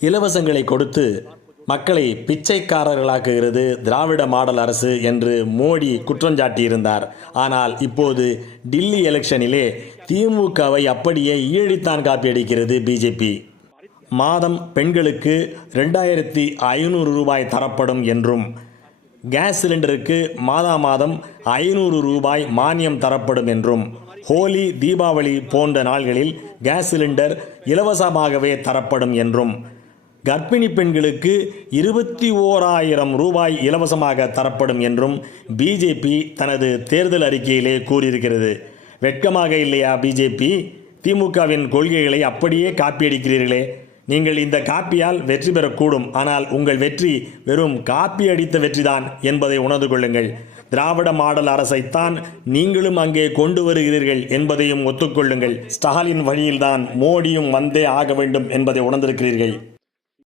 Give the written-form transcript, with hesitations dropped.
இலவசங்களை கொடுத்து மக்களை பிச்சைக்காரர்களாக்குகிறது திராவிட மாடல் அரசு என்று மோடி குற்றஞ்சாட்டியிருந்தார். ஆனால் இப்போது டில்லி எலெக்ஷனிலே திமுகவை அப்படியே ஈழித்தான் காப்பியடிக்கிறது பிஜேபி. மாதம் பெண்களுக்கு 2500 ரூபாய் தரப்படும் என்றும், கேஸ் சிலிண்டருக்கு மாதம் 500 ரூபாய் மானியம் தரப்படும் என்றும், ஹோலி தீபாவளி போன்ற நாள்களில் கேஸ் சிலிண்டர் இலவசமாகவே தரப்படும் என்றும், கர்ப்பிணி பெண்களுக்கு 21,000 ரூபாய் இலவசமாக தரப்படும் என்றும் பிஜேபி தனது தேர்தல் அறிக்கையிலே கூறியிருக்கிறது. வெட்கமாக இல்லையா பிஜேபி? திமுகவின் கொள்கைகளை அப்படியே காப்பியடிக்கிறீர்களே. நீங்கள் இந்த காப்பியால் வெற்றி பெறக்கூடும், ஆனால் உங்கள் வெற்றி வெறும் காப்பி அடித்த வெற்றிதான் என்பதை உணர்ந்து கொள்ளுங்கள். திராவிட மாடல் அரசைத்தான் நீங்களும் அங்கே கொண்டு வருகிறீர்கள் என்பதையும் ஒத்துக்கொள்ளுங்கள். ஸ்டாலின் வழியில்தான் மோடியும் வந்தே ஆக வேண்டும் என்பதை உணர்ந்திருக்கிறீர்கள்.